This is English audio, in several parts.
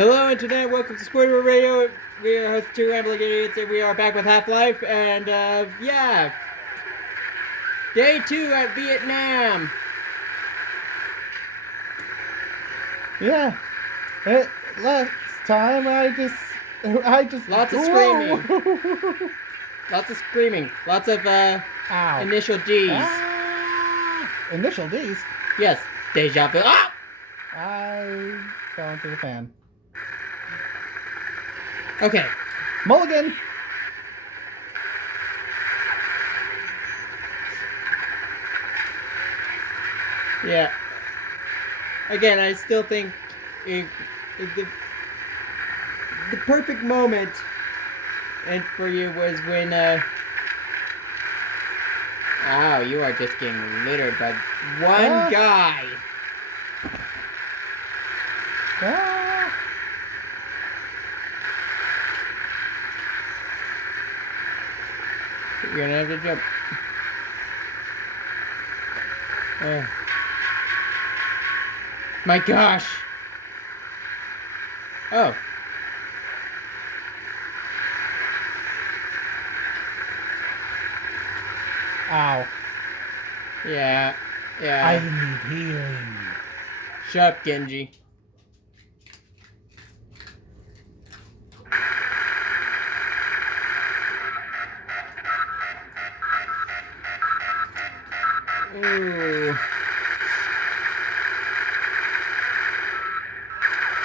Hello, Internet. Welcome to Squidward Radio. We are host two rambling idiots, and we are back with Half-Life. And yeah, day 2 at Vietnam. Yeah. Last time I just Lots of screaming. Lots of screaming. Lots of Ow. initial D's. Initial D's. Yes, deja vu. Ah! I fell into the fan. Okay. Mulligan. Yeah. Again, I still think the perfect moment and for you was when wow, you are just getting littered by one guy. You're gonna have to jump. My gosh. Oh. Ow. Yeah. I need healing. Shut up, Genji. Ooh.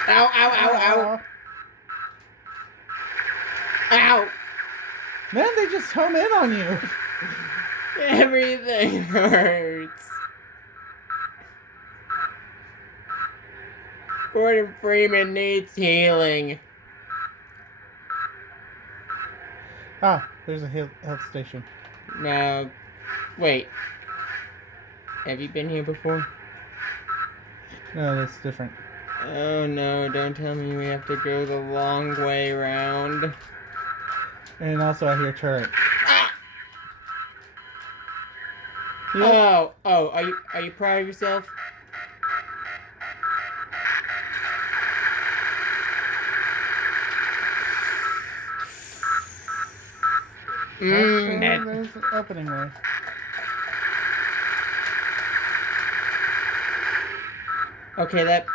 Ow, ow, ow, ow. Ow. Man, they just home in on you. Everything hurts. Gordon Freeman needs healing. There's a health station. No. Wait. Have you been here before? No, that's different. Oh no, don't tell me we have to go the long way around. And also I hear turret. Ah! Yep. Oh, are you proud of yourself? There's an opening there. Okay, that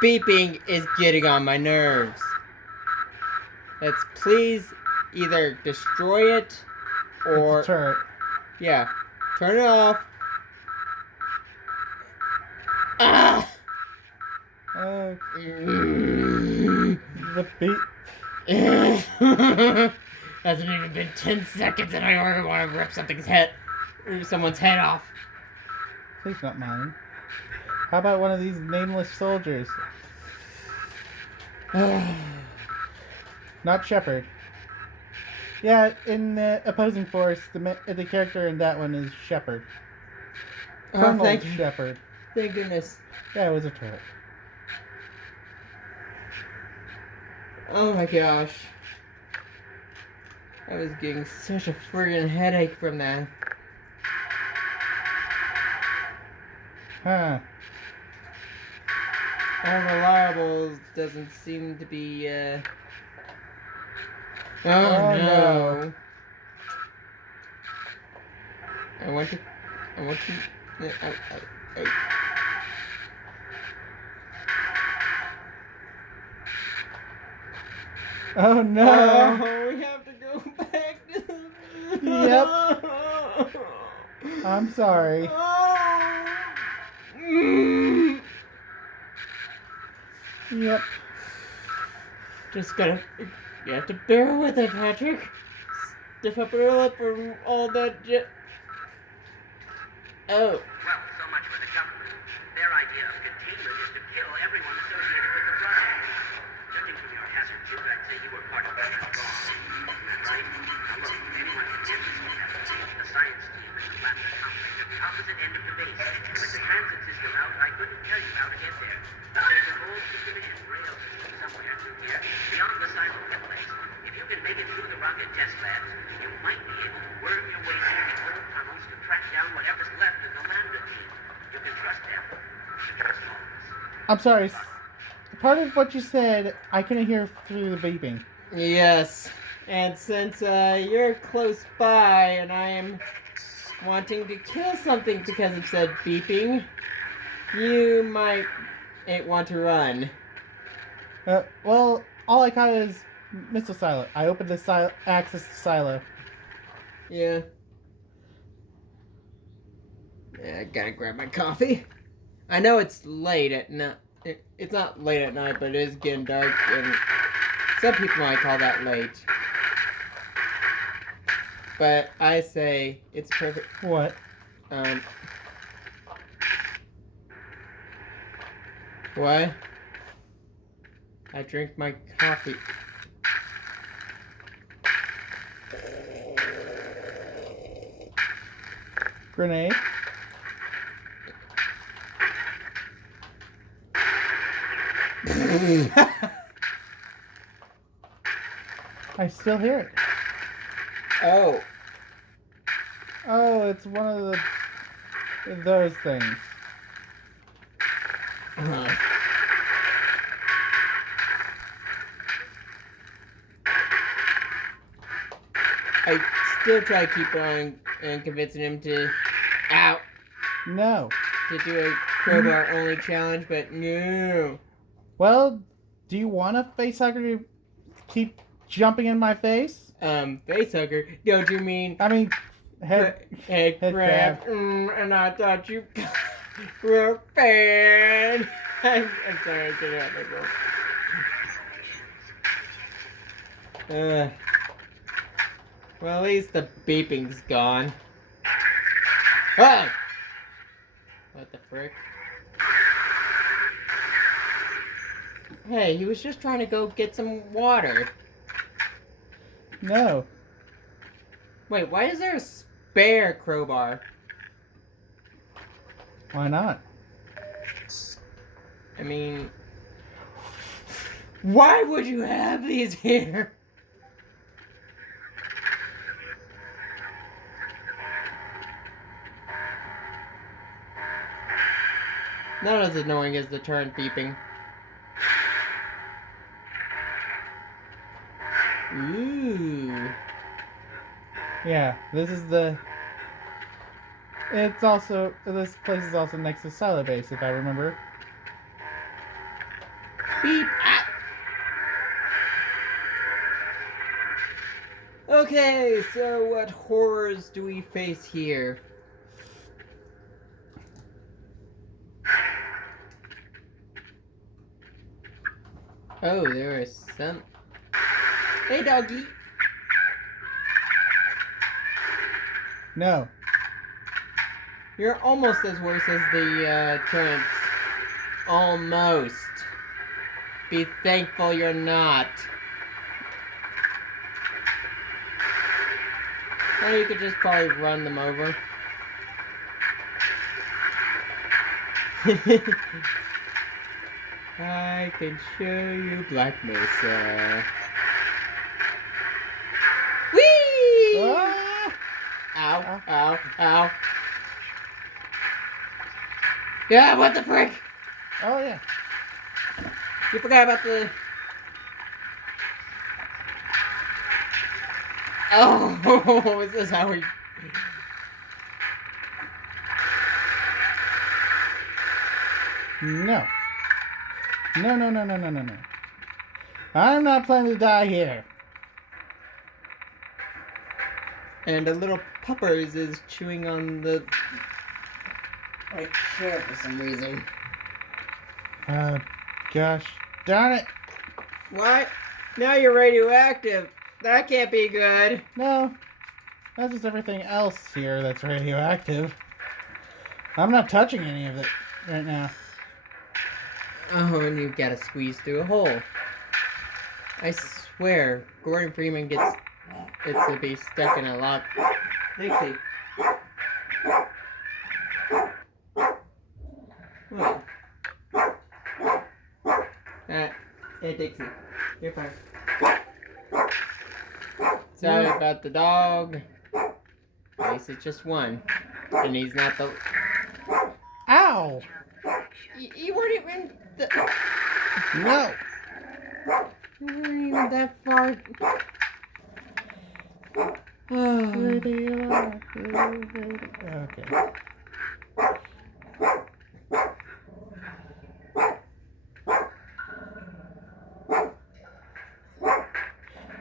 beeping is getting on my nerves. Let's please either destroy it or It's a turret. yeah, turn it off. Ah! The beat. Hasn't even been 10 seconds and I already want to rip someone's head off. Please not mine. How about one of these nameless soldiers? Not Shepard. Yeah, in the opposing force, the character in that one is Shepard. Colonel Thank you. Shepard. Thank goodness. Yeah, it was a turret. Oh my gosh. I was getting such a friggin' headache from that. Huh. Unreliable doesn't seem to be, Oh Oh, no. I want to... Oh no. Oh, we have to go back to Yep. I'm sorry. Yep. Just gotta... You have to bear with it, Patrick. Stiff upper lip from all that jet... Oh. Well, so much for the government. Their idea of containment is to kill everyone associated with the project. Judging from your hazard chip, I'd say you were part of that wrong. Right? Now look, anyone can get this hazard. The science team is the Flatner complex at the opposite end of the base. With the transit system out, I couldn't tell you how to get there. But there's an old decommissioned rail system somewhere through here, beyond the silo complex. If you can make it through the rocket test labs, you might be able to worm your way through the old tunnels to track down whatever's left of the Lambda team. You can trust them. You can trust all of us. I'm sorry. part of what you said, I couldn't hear through the beeping. Yes. And since you're close by and I am wanting to kill something because of said beeping, you might want to run. Well, all I caught is missile silo. I opened the access silo. Yeah. I gotta grab my coffee. I know it's late at night. It's not late at night, but it is getting dark, and some people might call that late. But I say it's perfect. What? What? I drink my coffee. Grenade? I still hear it. Oh. Oh, it's one of those things. I still try to keep on and convincing him to No. to do a crowbar only challenge, but no. Well, do you want a facehugger to keep jumping in my face? Facehugger? Don't you mean I mean, head grab? grab. And I thought you were a fan. I'm sorry, I couldn't help myself. Well, at least the beeping's gone. Ah! What the frick? Hey, he was just trying to go get some water. No. Wait, why is there a spare crowbar? Why not? I mean, why would you have these here? Not as annoying as the turn beeping. Ooh. Yeah, this is the... It's also... This place is also next to Silo Base, if I remember. Beep. Ah. Okay, so what horrors do we face here? Oh, there is some... Hey, doggy. No. You're almost as worse as the turnips. Almost. Be thankful you're not. Or you could just probably run them over. I can show you Black Mesa. Whee! Ah! Ow, ow, ow. Yeah, what the frick? Oh, yeah. You forgot about the... Oh, is this how we... No. No, no, no, no, no, no, no. I'm not planning to die here. And a little puppers is chewing on the... right chair for some reason. Gosh darn it. What? Now you're radioactive. That can't be good. No. That's just everything else here that's radioactive. I'm not touching any of it right now. Oh, and you've got to squeeze through a hole. I swear, Gordon Freeman gets it to be stuck in a lot. Dixie. What? Hey, Dixie. You're fine. Sorry about the dog. At least it's just one. And he's not the... Ow! You weren't even... No. We weren't even that far. Oh. Okay.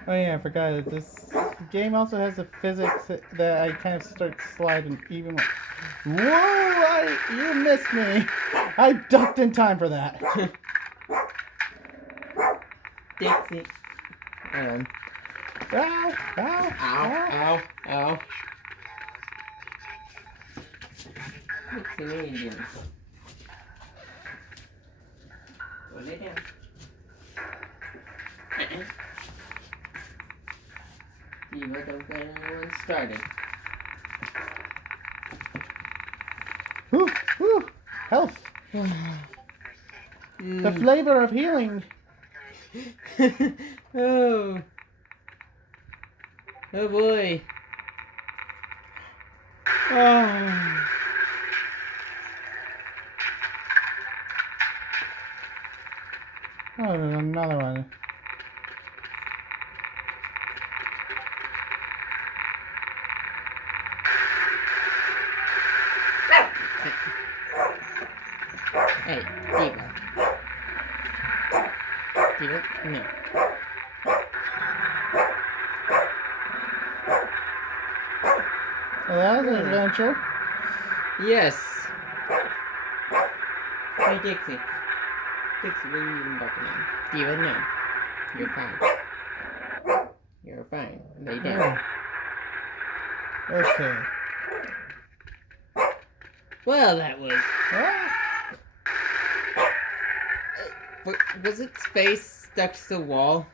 Oh yeah, I forgot it. This game also has a physics that I kind of start sliding even more. Whoa! You missed me! I ducked in time for that. Dixie. Ow! Ow! Ow, ow, ow. Dixie medium. Go lay down. Diva, don't get anyone started. Whew! Whew! Health! The flavor of healing! Oh. Oh boy. Oh. Oh, there's another one. Hey, Diva. Diva, no. Well, that was an adventure. Yes. Hey, Dixie. Dixie, what are you even barking at? Diva, no. You're fine. You're fine. Lay down. Okay. Well, that was... Ah! Was its face stuck to the wall?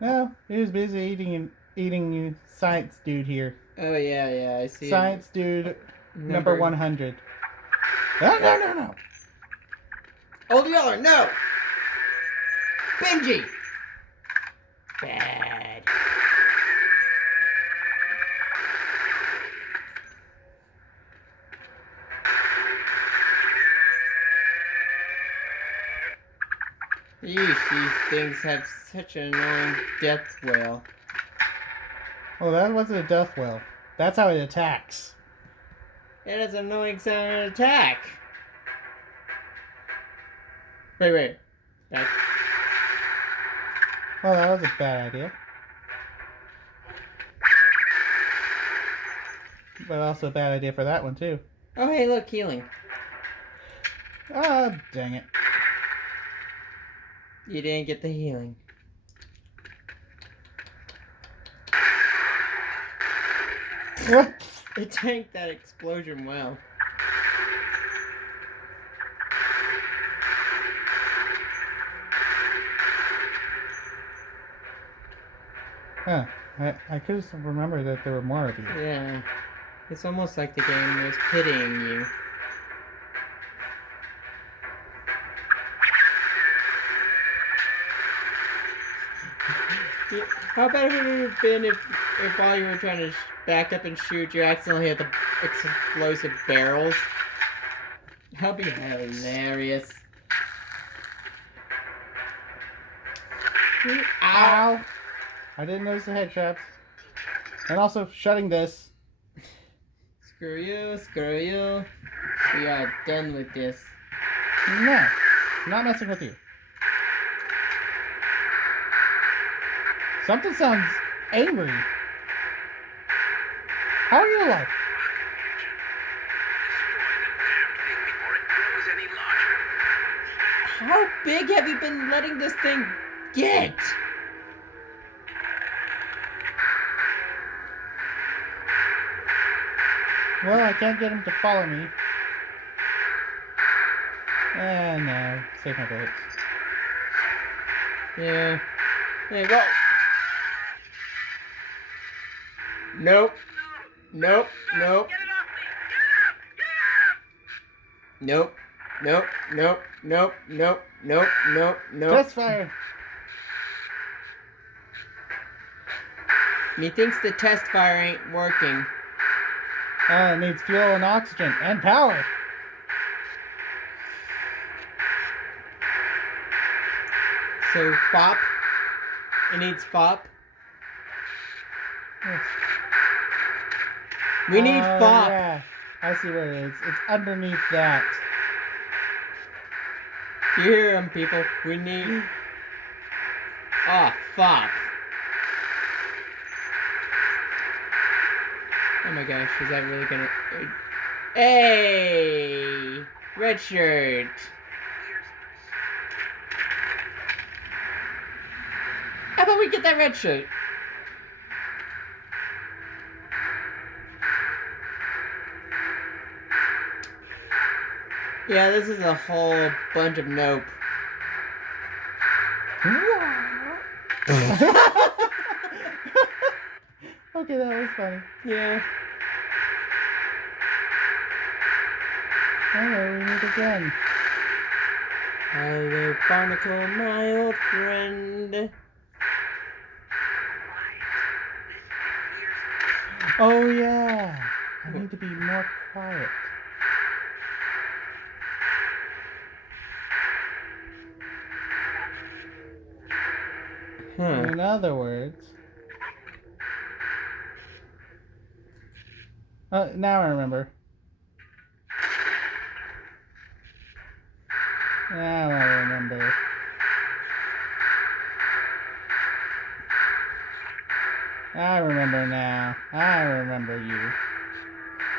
No, he was busy eating science dude here. Oh, yeah, I see. Science dude number 100. No. Old Yeller, no! Benji! Bad. Yeesh, these things have such an annoying death wail. Oh, that wasn't a death whale. That's how it attacks. It has an annoying sound and attack. Wait. Back. Oh, that was a bad idea. But also a bad idea for that one, too. Oh, hey, look, healing. Ah, dang it. You didn't get the healing. What? It tanked that explosion well. Huh. I could have remembered that there were more of you. Yeah. It's almost like the game was pitying you. How bad would it have been if while you were trying to back up and shoot, you accidentally hit the explosive barrels? That'd be hilarious. Ow! I didn't notice the head traps. And also, shutting this. Screw you. We are done with this. No. Not messing with you. Something sounds angry. How are you alive? How big have you been letting this thing get? Well, I can't get him to follow me. No. Save my bullets. Yeah. Hey, go. Nope. Nope. Nope. Get it off me! Get it up! Get it up! Nope. Nope. Nope. Nope. Nope. Nope. Nope. Nope. Test fire! Methinks the test fire ain't working. It needs fuel and oxygen and power. So fop. It needs fop. Yes. We need Oh, fop. Yeah, I see where it is. It's underneath that. You hear him, people. We need. Ah, fop. Oh my gosh, is that really gonna. Hey! Red shirt. How about we get that red shirt? Yeah, this is a whole bunch of nope. Okay, that was funny. Yeah. Alright, we meet again. Hello, Barnacle, my old friend. Oh yeah, I need to be more quiet. Huh. In other words, now I remember. Now I remember. I remember now. I remember you.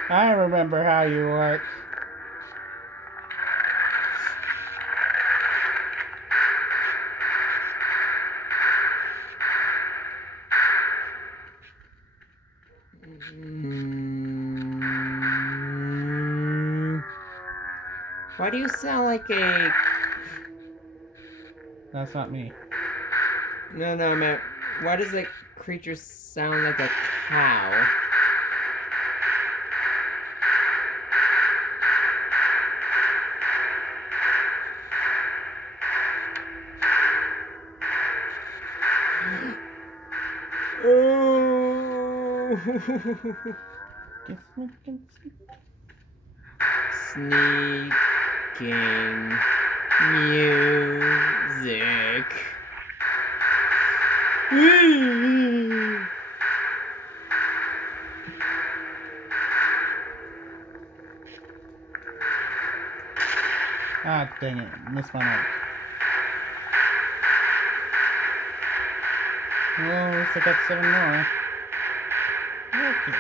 I remember how you work. Why do you sound like a... That's not me. No, man. Why does that creature sound like a cow? Oh! Sneaking music. Ah, dang it. Missed my mark. Well, at least I got 7 more. Okay.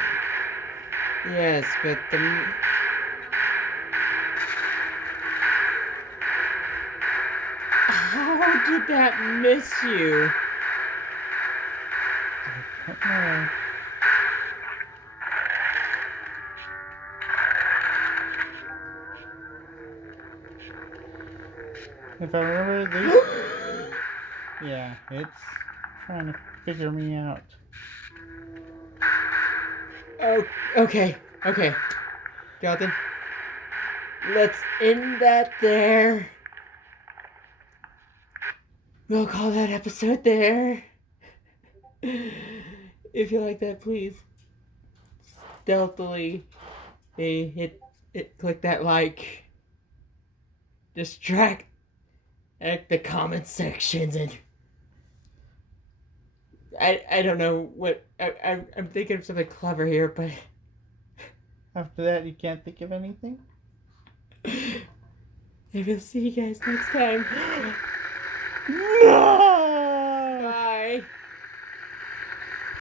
Yes, but the... How did that miss you? I don't know. If I remember these... Yeah, it's trying to figure me out. Oh, okay. Jonathan, let's end that there. We'll call that episode there. If you like that, please stealthily click that like. Distract at the comment sections and I don't know what I'm thinking of something clever here, but After that, you can't think of anything? maybe I'll see you guys next time. No!